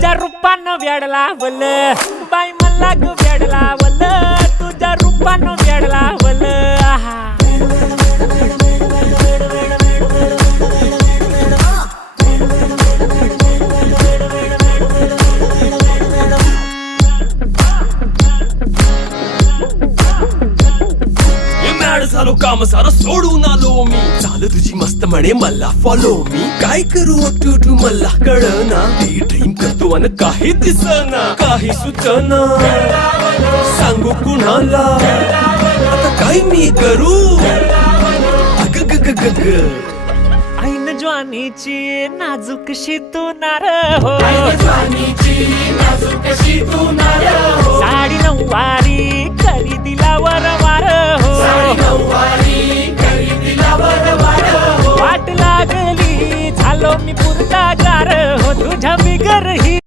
तुझ्या रूपानं वेड लावल बाई मला ग वेड लावल तुझ्या रूपानं वेड लावल आहा झालो काम सारं सोडून आलो मी चाल तुझी मस्त म्हणे मला फॉलो मी काय करू टू मला कळना ती ड्रीम करतो अन काही दिसना काही सुचना सांगू कुणाला आता काय मी करू अग ग ग ग ग ऐन ज्वानीची नाजूकशी तू नार हो साडी नऊवारी करी दिला वरवार हो वाट लागली झालो मी पुरता गार हो तुझ्या बिगर ही